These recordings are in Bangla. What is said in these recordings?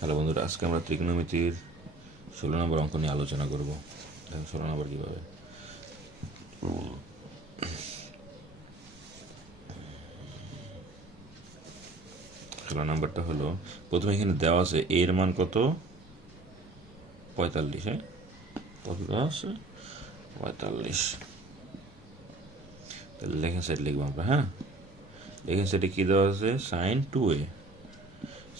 হ্যালো বন্ধুরা, আজকে আমরা ত্রিকোণমিতির 16 নম্বর অঙ্ক নিয়ে আলোচনা করব। দেখেন 16 নম্বর কীভাবে। 16 নম্বরটা হলো, প্রথমে এখানে দেওয়া আছে এর মান কত, 45। হ্যাঁ, কত দেওয়া আছে, 45। তাহলে লেখেন সাইড লিখবো আমরা। হ্যাঁ, লেখেন সাইডে কী দেওয়া আছে, সাইন 2a।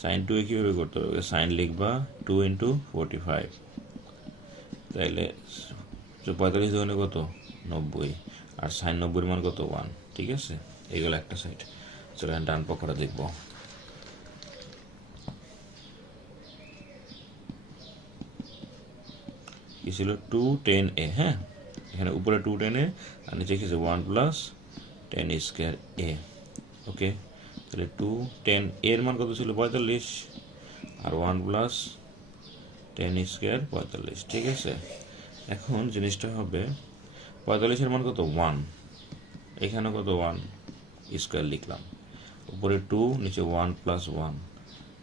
সাইন 2a কীভাবে করতে হবে, সাইন লিখবা 2 ইন্টু 45। তাইলে 45 ধরনের কত, 90। আর সাইন 90 মান কত, 1। ঠিক আছে, এইগুলো একটা সাইড। চলো ডান পক্ষটা দেখবো। কি ছিল, 210a। হ্যাঁ, এখানে উপরে 210a আর নিচে কি 1 প্লাস 10 স্কোয়ার a। ওকে, তাহলে 210 এর মান কত ছিল, 45, আর 1 প্লাস 10 স্কোয়ার 45। ঠিক আছে, এখন জিনিসটা হবে 45 এর মান কত, 1। এখানে কত, 1 স্কোয়ার লিখলাম, উপরে 2, নিচে 1 প্লাস 1।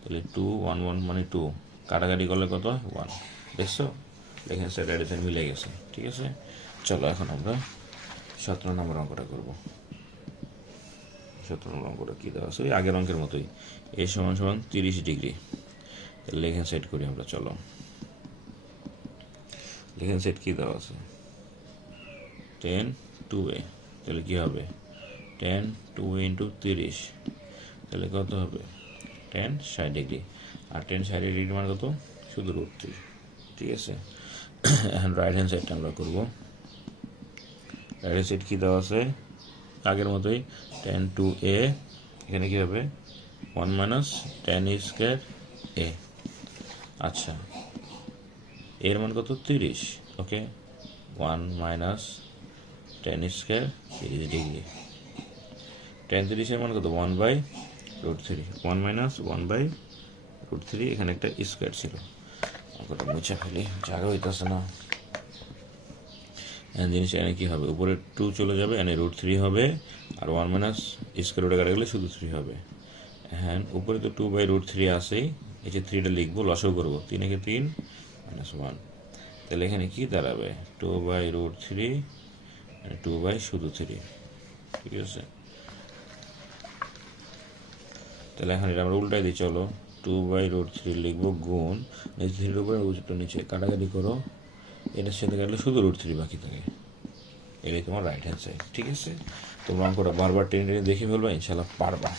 তাহলে 2 1 1 মানে 2, কাটাকাটি করলে কত, 1। দেখছো, লেখেন স্যার এডিশন মিলে গেছে। ঠিক আছে, চলো এখন আমরা 17 নম্বর অঙ্কটা করবো। 17 নম্বর অঙ্কটা কী দেওয়া আছে, ওই আগের অঙ্কের মতোই, এ সমান সমান 30 ডিগ্রি। লেখেন সেট করি আমরা। চলো লেখেন সেট কী দেওয়া আছে, 10 2a। তাহলে কী হবে, 10 2a ইন্টু 30, তাহলে কত হবে, 10 60 ডিগ্রি। আর 10 60 ডিগ্রি মানে কত, শুধু √3। ঠিক আছে, এখন রাইট হ্যান্ড সাইডটা আমরা করবো। রাইট হ্যান্ড সাইড কী দেওয়া আছে, আগের মতোই 10 2a। এখানে কী হবে, 1 মাইনাস 10 স্কোয়ার a। আচ্ছা, এর মান কত, 30। ওকে, 1 মাইনাস 10 স্কোয়ার 30 ডিগ্রি। 10 30 এর মান কত, 1/√3। 1 মাইনাস 1/√3, এখানে একটা স্কোয়ার ছিল, অঙ্কটা মুছে ফেলি, জায়গা হইতেছে না। জিনিস এনে কী হবে, উপরে 2 চলে যাবে, এনে √3 হবে, আর 1 মাইনাস স্কোয়ার রুটে কাটা গেলে শুধু 3 হবে। হ্যাঁ, উপরে তো 2/√3 আসেই, এই যে 3টা লিখবো, লসাগু করবো, 3 একে 3 মাইনাস 1। তাহলে এখানে কি দাঁড়াবে, 2/√3 2/শুধু 3। ঠিক আছে, তাহলে এখন এটা আমরা উল্টাই দিই। চলো, 2/√3 লিখবো, গুণ নিচে 3-এর উপরে নিচে কাটাকাটি করো, এটার সাথে কাটলে শুধু √3 বাকি থাকে। এটাই তোমার রাইট হ্যান্ড সাইড। ঠিক আছে, তোমরা অঙ্কটা বারবার টেনে টেনে দেখে ফেলবা, ইনশাল্লাহ পারবা।